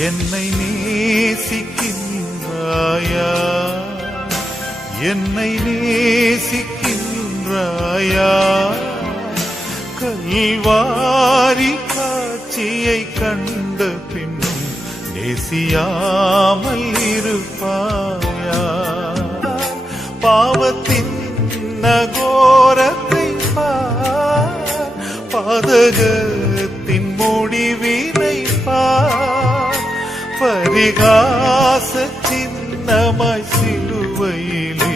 என்னை நேசிக்கின்றாயா? என்னை நேசிக்கின்றாயா? கல்வாரி காட்சியை கண்ட பின்னும் நேசியாமல் இருப்பாயா? பாவத்தின் நகோரத்தை பாதகத்தின் முடிவில் பரிகாச சின்னமாய் சிலுவையிலே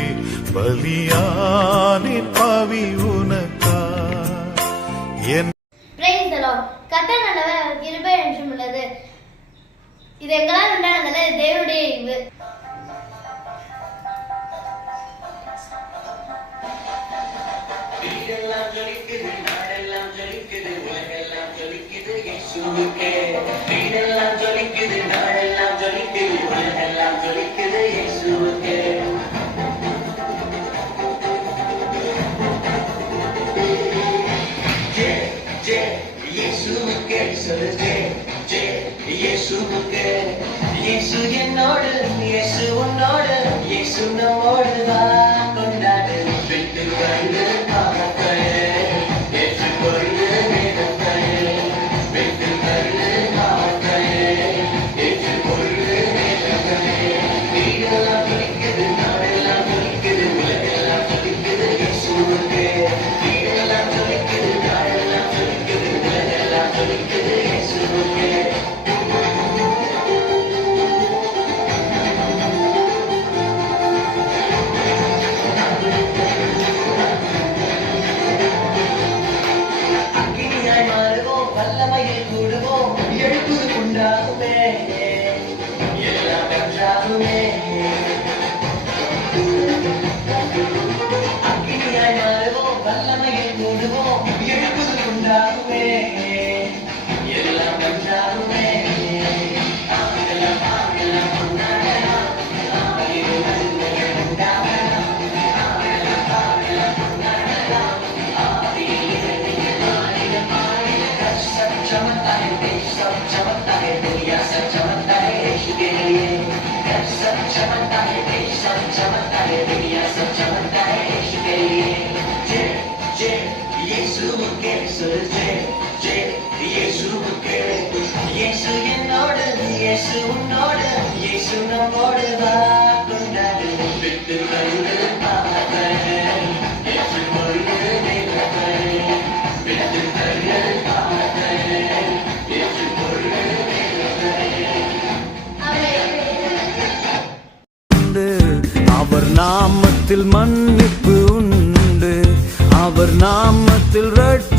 பலியானின் பாவி உனக்கா. என் கர்த்தர் நல்லவர் அவர் கிருபை என்றும் உள்ளது. இது எங்களால் உண்டானதல்ல இது தேவனுடைய வீடெல்லாம் நாடெல்லாம் ஜொலிக்குது உலகெல்லாம் ஜொலிக்குது ஜே இயேசுவுக்கே சொல்லு ஜே ஜே இயேசுவுக்கே. இயேசு என்னோடு இயேசு உன்னோடு இயேசு நம்ம சமத்தாயே விநியாசம் சமத்தாயே இயேசுவே ஜே ஜே இயேசுவுக்கே சொல்லு ஜே ஜே இயேசுவுக்கே இயேசு என்னோடு இயேசு உன்னோடு இயேசு நம்மோடு வா கொண்டாடு விட்டு வருகிற அவர் நாமத்தில் மன்னிப்பு உண்டு. அவர் நாமத்தில் ரட்சி